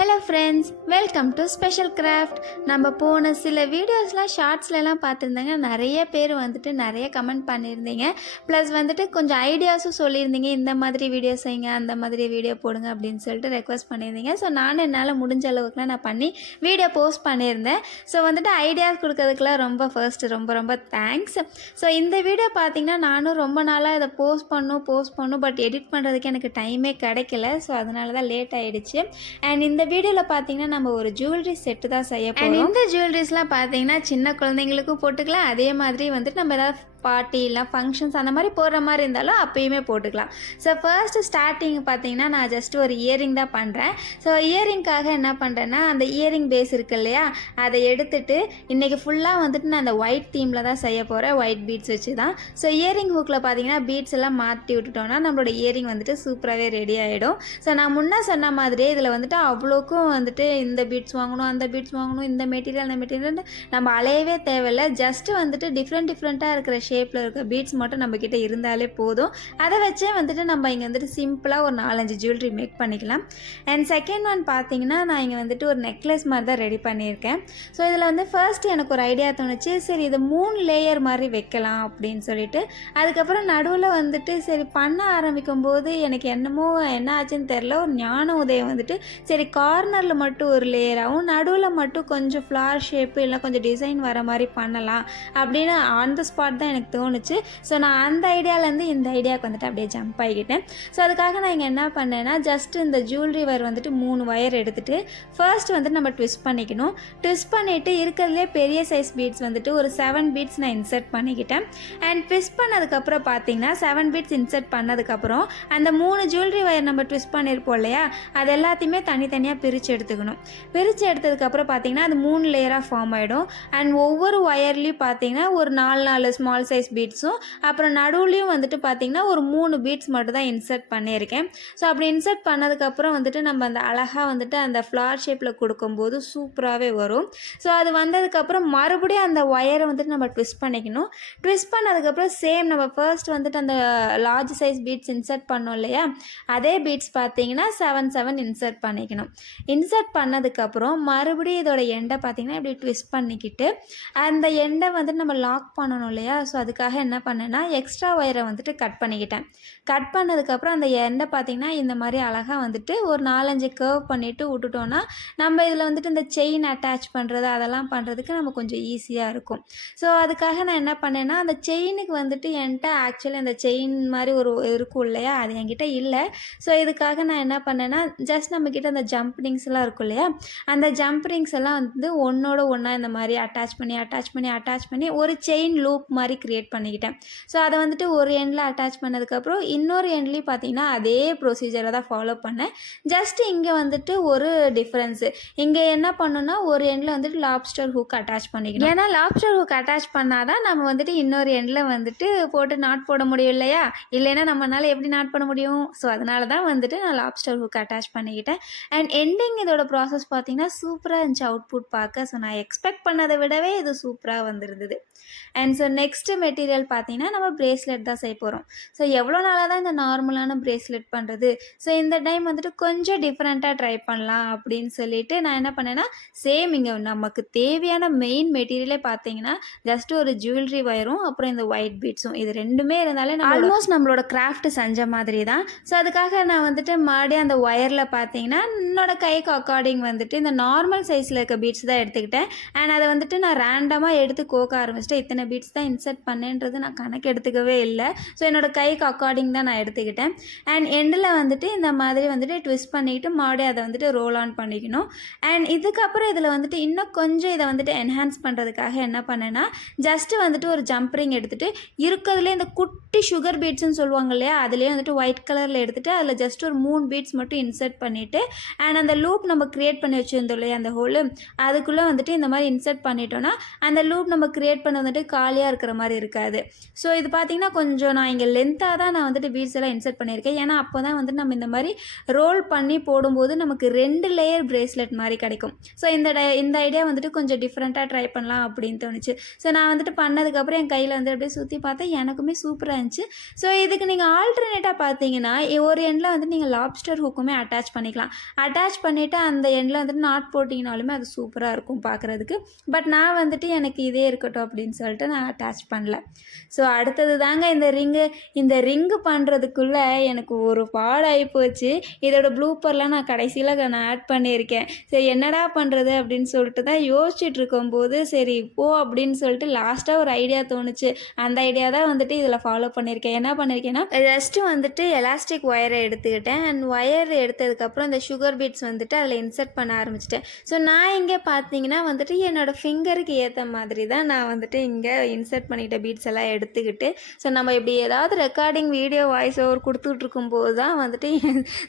Hello friends, welcome to special craft. நம்ம போன சில வீடியோஸ்லாம் ஷார்ட்ஸ்லாம் பார்த்துருந்தாங்க. நிறைய பேர் வந்துட்டு நிறைய கமெண்ட் பண்ணியிருந்தீங்க. ப்ளஸ் வந்துட்டு கொஞ்சம் ஐடியாஸும் சொல்லியிருந்தீங்க. இந்த மாதிரி வீடியோ செய்யுங்க, அந்த மாதிரி வீடியோ போடுங்க அப்படின்னு சொல்லிட்டு ரெக்வஸ்ட் பண்ணியிருந்தீங்க. ஸோ நானும் என்னால் முடிஞ்ச அளவுக்குலாம் நான் பண்ணி வீடியோ போஸ்ட் பண்ணியிருந்தேன். ஸோ வந்துட்டு ஐடியாஸ் கொடுக்கறதுக்குலாம் ரொம்ப தேங்க்ஸ். ஸோ இந்த வீடியோ பார்த்திங்கன்னா நானும் ரொம்ப நாளாக இதை போஸ்ட் பண்ணும் பட் எடிட் பண்ணுறதுக்கு எனக்கு டைமே கிடைக்கல. ஸோ அதனால தான் லேட் ஆகிடுச்சு. அண்ட் இந்த வீடியோவில் பார்த்தீங்கன்னா நம்ம ஒரு ஜுவல்லரி செட்டு தான் செய்ய போகிறோம். இந்த ஜுவல்லரிஸ்லாம் பார்த்தீங்கன்னா சின்ன குழந்தைங்களுக்கும் போட்டுக்கலாம். அதே மாதிரி வந்துட்டு நம்ம ஏதாவது பார்ட்டி இல்லை ஃபங்க்ஷன்ஸ் அந்த மாதிரி போடுற மாதிரி இருந்தாலும் அப்பயுமே போட்டுக்கலாம். ஸோ ஃபர்ஸ்ட்டு ஸ்டார்டிங் பார்த்தீங்கன்னா நான் ஜஸ்ட் ஒரு இயரிங் தான் பண்ணுறேன். ஸோ இயரிங்காக என்ன பண்ணுறேன்னா அந்த இயரிங் பேஸ் இருக்கு இல்லையா, அதை எடுத்துகிட்டு இன்றைக்கி ஃபுல்லாக வந்துட்டு நான் அந்த ஒயிட் தீமில் தான் செய்ய போகிறேன். ஒயிட் பீட்ஸ் வச்சு தான். ஸோ இயரிங் ஹூக்கில் பார்த்தீங்கன்னா பீட்ஸ் எல்லாம் மாற்றி விட்டுட்டோன்னா நம்மளோட இயரிங் வந்துட்டு சூப்பராகவே ரெடி ஆகிடும். ஸோ நான் முன்னே சொன்ன மாதிரியே இதில் வந்துட்டு அவ்வளோக்கும் வந்துட்டு இந்த பீட்ஸ் வாங்கணும், அந்த பீட்ஸ் வாங்கணும், இந்த மெட்டீரியல் அந்த மெட்டீரியல் நம்ம அலையவே தேவையில்லை. ஜஸ்ட்டு வந்துட்டு டிஃப்ரெண்ட்டாக இருக்கிற ஷேப்பில் இருக்க பீட்ஸ் மட்டும் நம்மக்கிட்ட இருந்தாலே போதும். அதை வச்சே வந்துட்டு நம்ம இங்கே வந்துட்டு சிம்பிளாக ஒரு 4-5 ஜுவல்லரி மேக் பண்ணிக்கலாம். அண்ட் செகண்ட் ஒன் பார்த்தீங்கன்னா நான் இங்கே வந்துட்டு ஒரு நெக்லஸ் மாதிரி தான் ரெடி பண்ணியிருக்கேன். ஸோ இதில் வந்து ஃபர்ஸ்ட் எனக்கு ஒரு ஐடியா தோணுச்சு, சரி இதை 3 லேயர் மாதிரி வைக்கலாம் அப்படின்னு சொல்லிட்டு. அதுக்கப்புறம் நடுவில் வந்துட்டு சரி பண்ண ஆரம்பிக்கும் போது எனக்கு என்னமோ என்ன ஆச்சுன்னு தெரில, ஒரு ஞான உதயம் வந்துட்டு சரி கார்னரில் மட்டும் ஒரு லேயராகவும் நடுவில் மட்டும் கொஞ்சம் ஃப்ளார் ஷேப்பு இல்லை கொஞ்சம் டிசைன் வர மாதிரி பண்ணலாம் அப்படின்னு ஆன் த ஸ்பாட் தான் எனக்கு தோணுச்சு. ஸோ நான் அந்த ஐடியாவிலேருந்து இந்த ஐடியாவுக்கு வந்துட்டு அப்படியே ஜம்ப் ஆகிக்கிட்டேன். ஸோ அதுக்காக நான் இங்கே என்ன பண்ணேன்னா ஜஸ்ட் இந்த ஜுவல்லரி வயர் வந்துட்டு 3 வயர் எடுத்துகிட்டு ஃபர்ஸ்ட் வந்துட்டு நம்ம ட்விஸ்ட் பண்ணிக்கணும். ட்விஸ்ட் பண்ணிவிட்டு இருக்கிறதுலே பெரிய சைஸ் பீட்ஸ் வந்துட்டு ஒரு 7 பீட்ஸ் நான் இன்சர்ட் பண்ணிக்கிட்டேன். அண்ட் ட்விஸ்ட் பண்ணதுக்கப்புறம் பார்த்தீங்கன்னா 7 பீட்ஸ் இன்சர்ட் பண்ணதுக்கப்புறம் அந்த 3 ஜுவல்லரி வயர் நம்ம ட்விஸ்ட் பண்ணியிருப்போம் இல்லையா, அது எல்லாத்தையுமே தனித்தனியாக பிரித்து எடுத்துக்கணும். பிரித்து எடுத்ததுக்கப்புறம் பார்த்தீங்கன்னா அது 3 லேயராக ஃபார்ம் ஆகிடும். அண்ட் ஒவ்வொரு வயர்லேயும் பார்த்தீங்கன்னா ஒரு 4 ஸ்மால் சைஸ் பீட்ஸும் அப்புறம் நடுவுலையும் வந்துட்டு பார்த்திங்கன்னா ஒரு 3 பீட்ஸ் மட்டும் தான் இன்சர்ட் பண்ணியிருக்கேன். ஸோ அப்படி இன்சர்ட் பண்ணதுக்கப்புறம் வந்துட்டு நம்ம அந்த அழகாக வந்துட்டு அந்த ஃப்ளார் ஷேப்பில் கொடுக்கும்போது சூப்பராகவே வரும். ஸோ அது வந்ததுக்கப்புறம் மறுபடியும் அந்த ஒயரை வந்துட்டு நம்ம ட்விஸ்ட் பண்ணிக்கணும். ட்விஸ்ட் பண்ணதுக்கப்புறம் சேம் நம்ம ஃபர்ஸ்ட் வந்துட்டு அந்த லார்ஜ் சைஸ் பீட்ஸ் இன்சர்ட் பண்ணோம் இல்லையா, அதே பீட்ஸ் பார்த்திங்கன்னா 7 இன்சர்ட் பண்ணிக்கணும். இன்சர்ட் பண்ணதுக்கப்புறம் மறுபடியும் இதோட எண்டை பார்த்திங்கன்னா இப்படி ட்விஸ்ட் பண்ணிக்கிட்டு அந்த எண்டை வந்துட்டு நம்ம லாக் பண்ணணும் இல்லையா. ஸோ அதுக்காக என்ன பண்ணேன்னா எக்ஸ்ட்ரா ஒயரை வந்துட்டு கட் பண்ணிக்கிட்டேன். கட் பண்ணதுக்கப்புறம் அந்த எண்டை பார்த்திங்கன்னா இந்த மாதிரி அழகாக வந்துட்டு ஒரு 4-5 கர்வ் பண்ணிவிட்டு விட்டுட்டோன்னா நம்ம இதில் வந்துட்டு இந்த செயின் அட்டாச் பண்ணுறது அதெல்லாம் பண்ணுறதுக்கு நம்ம கொஞ்சம் ஈஸியாக இருக்கும். ஸோ அதுக்காக நான் என்ன பண்ணேன்னா அந்த செயினுக்கு வந்துட்டு என்கிட்ட ஆக்சுவலி அந்த செயின் மாதிரி ஒரு இருக்கும் இல்லையா, அது என்கிட்ட இல்லை. ஸோ இதுக்காக நான் என்ன பண்ணேன்னா ஜஸ்ட் நம்மக்கிட்ட அந்த ஜம்ப் ரிங்ஸ்லாம் இருக்கும் இல்லையா, அந்த ஜம்ப் ரிங்ஸ் எல்லாம் வந்து ஒன்றோட ஒன்றா இந்த மாதிரி அட்டாச் பண்ணி ஒரு செயின் லூப் மாதிரி க்ரியேட் பண்ணிக்கிட்டேன். ஸோ அதை வந்துட்டு ஒரு எண்டில் அட்டாச் பண்ணதுக்கப்புறம் இன்னொரு எண்ட்லேயும் பார்த்தீங்கன்னா அதே ப்ரொசீஜரை தான் ஃபாலோ பண்ணேன். ஜஸ்ட் இங்கே வந்துட்டு ஒரு டிஃப்ரென்ஸு, இங்கே என்ன பண்ணணும்னா ஒரு எண்டில் வந்துட்டு லாப்ஸ்டர் ஹூக் அட்டாச் பண்ணிக்கணும். ஏன்னா லாப்ஸ்டர் ஹூக் அட்டாச் பண்ணால் தான் நம்ம வந்துட்டு இன்னொரு எண்டில் வந்துட்டு போட்டு நாட் போட முடியும் இல்லையா, இல்லைன்னா நம்மளால் எப்படி நாட் பண்ண முடியும். ஸோ அதனால தான் வந்துட்டு நான் லாப்ஸ்டர் ஹூக் அட்டாச் பண்ணிக்கிட்டேன். அண்ட் எண்டிங் இதோட ப்ராசஸ் பார்த்தீங்கன்னா சூப்பராக இருந்துச்சு அவுட்புட் பார்க்க. ஸோ நான் எக்ஸ்பெக்ட் பண்ணதை விடவே இது சூப்பராக வந்திருந்தது. அண்ட் ஸோ நெக்ஸ்ட்டு மெட்டீரியல் பார்த்தீங்கன்னா நம்ம பிரேஸ்லெட் தான் செய்ய போகிறோம். ஸோ எவ்வளோ நாளாக தான் இந்த நார்மலான பிரேஸ்லெட் பண்ணுறது, ஸோ இந்த டைம் வந்துட்டு கொஞ்சம் டிஃப்ரெண்ட்டாக ட்ரை பண்ணலாம் அப்படின்னு சொல்லிட்டு நான் என்ன பண்ணேன்னா சேம் இங்கே நமக்கு தேவையான மெயின் மெட்டீரியலே பார்த்தீங்கன்னா ஜஸ்ட் ஒரு ஜுவல்லரி வயரும் அப்புறம் இந்த ஒயிட் பீட்ஸும், இது ரெண்டுமே இருந்தாலே ஆல்மோஸ்ட் நம்மளோட கிராஃப்ட் செஞ்ச மாதிரி தான். ஸோ அதுக்காக நான் வந்துட்டு மறுபடியும் அந்த ஒயரில் பார்த்தீங்கன்னா என்னோட கைக்கு அக்கார்டிங் வந்துட்டு இந்த நார்மல் சைஸில் இருக்க பீட்ஸ் தான் எடுத்துக்கிட்டேன். அண்ட் அதை வந்துட்டு நான் ரேண்டமாக எடுத்து கோக்க ஆரம்பிச்சிட்டேன். இத்தனை பீட்ஸ் தான் இன்சர்ட் பண்ணேன்றது நான் கணக்கு எடுத்துக்கவே இல்லை. ஸோ என்னோடய கைக்கு அக்கார்டிங் தான் நான் எடுத்துக்கிட்டேன். அண்ட் எண்டில் வந்துட்டு இந்த மாதிரி வந்துட்டு ட்விஸ்ட் பண்ணிக்கிட்டு மறுபடியும் அதை வந்துட்டு ரோல் ஆன் பண்ணிக்கணும். அண்ட் இதுக்கப்புறம் இதில் வந்துட்டு இன்னும் கொஞ்சம் இதை வந்துட்டு என்ஹான்ஸ் பண்ணுறதுக்காக என்ன பண்ணேன்னா ஜஸ்ட்டு வந்துட்டு ஒரு ஜம்ப்ரிங் எடுத்துகிட்டு இருக்கிறதுலே இந்த குட்டி சுகர் பீட்ஸ்ன்னு சொல்லுவாங்க இல்லையா, அதுலேயே வந்துட்டு ஒயிட் கலரில் எடுத்துகிட்டு அதில் ஜஸ்ட் ஒரு 3 பீட்ஸ் மட்டும் இன்சர்ட் பண்ணிவிட்டு அண்ட் அந்த லூப் நம்ம க்ரியேட் பண்ணி வச்சுருந்தோம் இல்லையா அந்த ஹோலு, அதுக்குள்ளே வந்துட்டு இந்த மாதிரி இன்சர்ட் பண்ணிட்டோன்னா அந்த லூப் நம்ம க்ரியேட் பண்ண வந்துட்டு காலியாக இருக்கிற மாதிரி மாதிரி இருக்காது. ஸோ இது பார்த்திங்கன்னா கொஞ்சம் நான் இங்கே லென்த்தாக தான் நான் வந்துட்டு பீட்ஸ் எல்லாம் இன்சர்ட் பண்ணியிருக்கேன். ஏன்னா அப்போ தான் வந்துட்டு நம்ம இந்த மாதிரி ரோல் பண்ணி போடும்போது நமக்கு 2 லேயர் பிரேஸ்லெட் மாதிரி கிடைக்கும். ஸோ இந்த ஐடியா வந்துட்டு கொஞ்சம் டிஃப்ரெண்ட்டாக ட்ரை பண்ணலாம் அப்படின்னு தோணுச்சு. ஸோ நான் வந்துட்டு பண்ணதுக்கப்புறம் என் கையில் வந்து அப்படியே சுற்றி பார்த்தேன், எனக்குமே சூப்பராக இருந்துச்சு. ஸோ இதுக்கு நீங்கள் ஆல்டர்னேட்டாக பார்த்தீங்கன்னா ஒரு எண்டில் வந்துட்டு நீங்கள் லாப்ஸ்டர் ஹூக்குமே அட்டாச் பண்ணிக்கலாம். அட்டாச் பண்ணிவிட்டு அந்த எண்டில் வந்துட்டு நாட் போட்டிங்கனாலுமே அது சூப்பராக இருக்கும் பார்க்குறதுக்கு. பட் நான் வந்துட்டு எனக்கு இதே இருக்கட்டும் அப்படின்னு சொல்லிட்டு நான் அட்டாச் பண்ணல. ஸோ அடுத்தது தாங்க இந்த ரிங்கு பண்ணுறதுக்குள்ளே எனக்கு ஒரு பாடாகி போச்சு. இதோட ப்ளூப்பர்லாம் நான் கடைசியில் நான் ஆட் பண்ணியிருக்கேன். சரி என்னடா பண்ணுறது அப்படின்னு சொல்லிட்டு தான் யோசிச்சுட்டு இருக்கும்போது சரி போ அப்படின்னு சொல்லிட்டு லாஸ்ட்டாக ஒரு ஐடியா தோணுச்சு. அந்த ஐடியா தான் வந்துட்டு இதில் ஃபாலோ பண்ணியிருக்கேன். என்ன பண்ணியிருக்கேன்னா ஜஸ்ட்டு வந்துட்டு எலாஸ்டிக் ஒயரை எடுத்துக்கிட்டேன். அண்ட் ஒயர் எடுத்ததுக்கப்புறம் இந்த சுகர் பீட்ஸ் வந்துட்டு அதில் இன்சர்ட் பண்ண ஆரம்பிச்சிட்டேன். ஸோ நான் இங்கே பார்த்தீங்கன்னா வந்துட்டு என்னோடய ஃபிங்கருக்கு ஏற்ற மாதிரி தான் நான் வந்துட்டு இங்கே இன்சர்ட் பண்ணிக்கிட்ட பீட்ஸ் எல்லாம் எடுத்துக்கிட்டு ஸோ நம்ம இப்படி ஏதாவது ரெக்கார்டிங் வீடியோ வாய்ஸ் ஓவர் கொடுத்துட்டு இருக்கும்போது தான் வந்துட்டு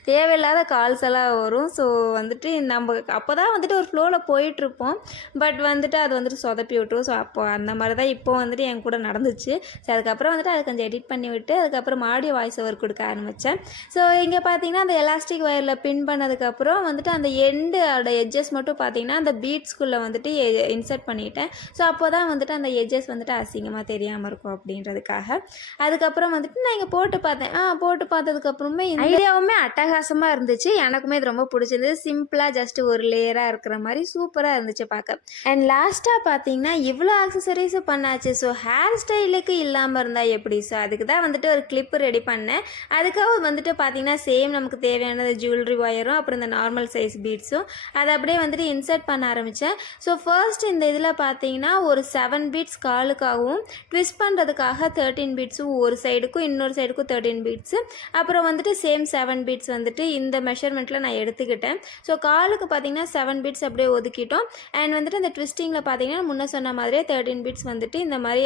தேவையில்லாத கால்ஸ் எல்லாம் வரும். ஸோ வந்துட்டு நம்ம அப்போ தான் வந்துட்டு ஒரு ஃப்ளோவில் போயிட்டுருப்போம். பட் வந்துட்டு அது வந்துட்டு சொதப்பி விட்டுரும். ஸோ அப்போ அந்த மாதிரி தான் இப்போ வந்துட்டு என் கூட நடந்துச்சு. ஸோ அதுக்கப்புறம் வந்துட்டு அதை கொஞ்சம் எடிட் பண்ணி விட்டு அதுக்கப்புறம் ஆடியோ வாய்ஸ் ஓவர் கொடுக்க ஆரம்பித்தேன். ஸோ இங்கே பார்த்தீங்கன்னா அந்த எலாஸ்டிக் ஒயரில் பின் பண்ணதுக்கப்புறம் வந்துட்டு அந்த எண்டோட எட்ஜஸ் மட்டும் பார்த்தீங்கன்னா அந்த பீட்ஸ்குள்ளே வந்துட்டு இன்சர்ட் பண்ணிட்டேன். ஸோ அப்போ தான் வந்துட்டு அந்த எட்ஜஸ் வந்துட்டு அசிங்கமாக தெரியாமல் இருக்கும் அப்படின்றதுக்காக. அதுக்கப்புறம் வந்துட்டு நான் இங்கே போட்டு பார்த்தேன். போட்டு பார்த்ததுக்கப்புறமே ஐடியாவுமே அட்டகாசமாக இருந்துச்சு. எனக்குமே இது ரொம்ப பிடிச்சிருந்தது. சிம்பிளாக ஜஸ்ட் ஒரு லேயராக இருக்கிற மாதிரி சூப்பராக இருந்துச்சு பார்க்க. அண்ட் லாஸ்ட்டாக பார்த்தீங்கன்னா இவ்வளோ ஆக்சசரிஸும் பண்ணாச்சு. ஸோ ஹேர் ஸ்டைலுக்கு இல்லாமல் இருந்தால் எப்படி? ஸோ அதுக்கு தான் வந்துட்டு ஒரு கிளிப்பு ரெடி பண்ணேன். அதுக்காக வந்துட்டு பார்த்தீங்கன்னா சேம் நமக்கு தேவையானது ஜுவல்லரி ஒயரும் அப்புறம் இந்த நார்மல் சைஸ் பீட்ஸும் அதை அப்படியே வந்துட்டு இன்சர்ட் பண்ண ஆரம்பித்தேன். ஸோ ஃபர்ஸ்ட் இந்த இதில் பார்த்தீங்கன்னா ஒரு 7 பீட்ஸ் காலுக்காகவும் ட்விஸ்ட் பண்ணுறதுக்காக 13 பீட்ஸும் ஒரு சைடுக்கும் இன்னொரு சைடுக்கும் 13 பீட்ஸு அப்புறம் வந்துட்டு சேம் 7 பீட்ஸ் வந்துட்டு இந்த மெஷர்மெண்ட்டில் நான் எடுத்துக்கிட்டேன். ஸோ காலுக்கு பார்த்தீங்கன்னா 7 பீட்ஸ் அப்படியே ஒதுக்கிட்டோம். அண்ட் வந்துட்டு அந்த ட்விஸ்டிங்கில் பார்த்தீங்கன்னா முன்ன சொன்ன மாதிரியே 13 பீட்ஸ் வந்துட்டு இந்த மாதிரி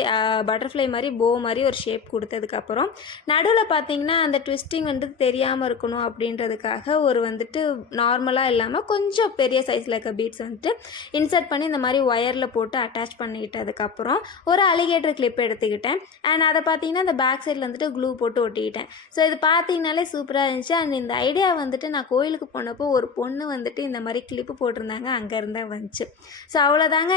பட்டர்ஃப்ளை மாதிரி போ மாதிரி ஒரு ஷேப் கொடுத்ததுக்கப்புறம் நடுவில் பார்த்தீங்கன்னா அந்த ட்விஸ்டிங் வந்துட்டு தெரியாமல் இருக்கணும் அப்படின்றதுக்காக ஒரு வந்துட்டு நார்மலாக இல்லாமல் கொஞ்சம் பெரிய சைஸில் இருக்க பீட்ஸ் வந்துட்டு இன்சர்ட் பண்ணி இந்த மாதிரி ஒயரில் போட்டு அட்டாச் பண்ணிக்கிட்டதுக்கப்புறம் ஒரு அலிகேட்டர் கிளிப் எடுத்துக்கிட்டேன். அண்ட் அதை பார்த்தீங்கன்னா அந்த பேக் சைடில் வந்துட்டு க்ளூ போட்டு ஒட்டிக்கிட்டேன். ஸோ இது பார்த்தீங்கனாலே சூப்பராக இருந்துச்சு. அண்ட் இந்த ஐடியா வந்துட்டு நான் கோயிலுக்கு போனப்போ ஒரு பொண்ணு வந்துட்டு இந்த மாதிரி கிளிப்பு போட்டிருந்தாங்க, அங்கே இருந்தால் வந்துச்சு. ஸோ அவ்வளோதாங்க,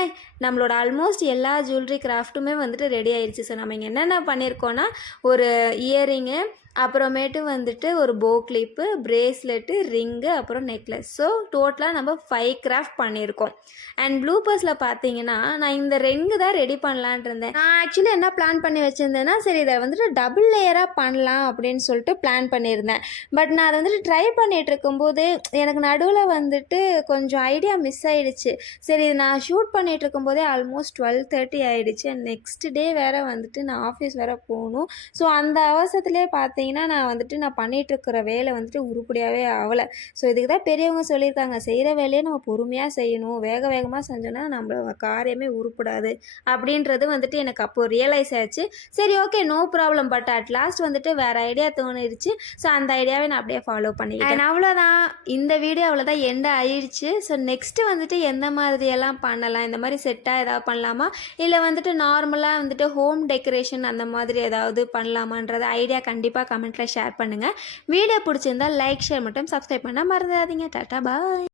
நம்மளோட ஆல்மோஸ்ட் எல்லா ஜுவல்லரி கிராஃப்ட்டுமே வந்துட்டு ரெடி ஆயிடுச்சு. ஸோ நம்ம இங்கே என்னென்ன பண்ணியிருக்கோன்னா ஒரு இயரிங்கு அப்புறமேட்டு வந்துட்டு ஒரு போ கிளிப்பு, பிரேஸ்லெட்டு, ரிங்கு, அப்புறம் நெக்லஸ். ஸோ டோட்டலாக நம்ம 5 கிராஃப்ட் பண்ணியிருக்கோம். அண்ட் ப்ளூபர்ஸில் பார்த்தீங்கன்னா நான் இந்த ரிங்கு தான் ரெடி பண்ணலான் இருந்தேன். நான் ஆக்சுவலி என்ன பிளான் பண்ணி வச்சுருந்தேன்னா சரி இதை வந்துட்டு டபுள் லேயராக பண்ணலாம் அப்படின்னு சொல்லிட்டு பிளான் பண்ணியிருந்தேன். பட் நான் அதை வந்துட்டு ட்ரை பண்ணிகிட்டு இருக்கும்போது எனக்கு நடுவில் வந்துட்டு கொஞ்சம் ஐடியா மிஸ் ஆகிடுச்சு. சரி நான் ஷூட் பண்ணிகிட்டு இருக்கும்போதே ஆல்மோஸ்ட் 12:30 ஆகிடுச்சு. அண்ட் நெக்ஸ்ட் டே வேறு வந்துட்டு நான் ஆஃபீஸ் வேறு போகணும். ஸோ அந்த அவசரத்துலேயே பார்த்தீங்கன்னா நான் பண்ணிகிட்ருக்கிற வேலை வந்துட்டு உருப்படியாகவே ஆகலை. ஸோ இதுக்கு தான் பெரியவங்க சொல்லியிருக்காங்க, செய்கிற வேலையை நம்ம பொறுமையாக செய்யணும், வேக வேகமாக செஞ்சோன்னா நம்மளோட காரியமே உருப்படாது அப்படின்றது வந்துட்டு எனக்கு அப்போது ரியலைஸ் ஆச்சு. சரி okay no problem. But at last வந்துட்டு வேறு ஐடியா தோணிடுச்சு. ஸோ அந்த ஐடியாவை நான் அப்படியே ஃபாலோ பண்ணிக்கிட்டேன். அவ்வளோதான், இந்த வீடியோ அவ்வளோதான் எண்ட் ஆயிடுச்சு. ஸோ நெக்ஸ்ட்டு வந்துட்டு எந்த மாதிரியெல்லாம் பண்ணலாம், இந்த மாதிரி செட்டாக ஏதாவது பண்ணலாமா இல்லை வந்துட்டு நார்மலாக வந்துட்டு ஹோம் டெக்கரேஷன் அந்த மாதிரி ஏதாவது பண்ணலாமான்றது ஐடியா கண்டிப்பாக கமெண்ட்டில் ஷேர் பண்ணுங்கள். வீடியோ பிடிச்சிருந்தால் லைக் ஷேர் மட்டும் சப்ஸ்கிரைப் பண்ண மறந்துடாதீங்க. டாட்டா பாய்.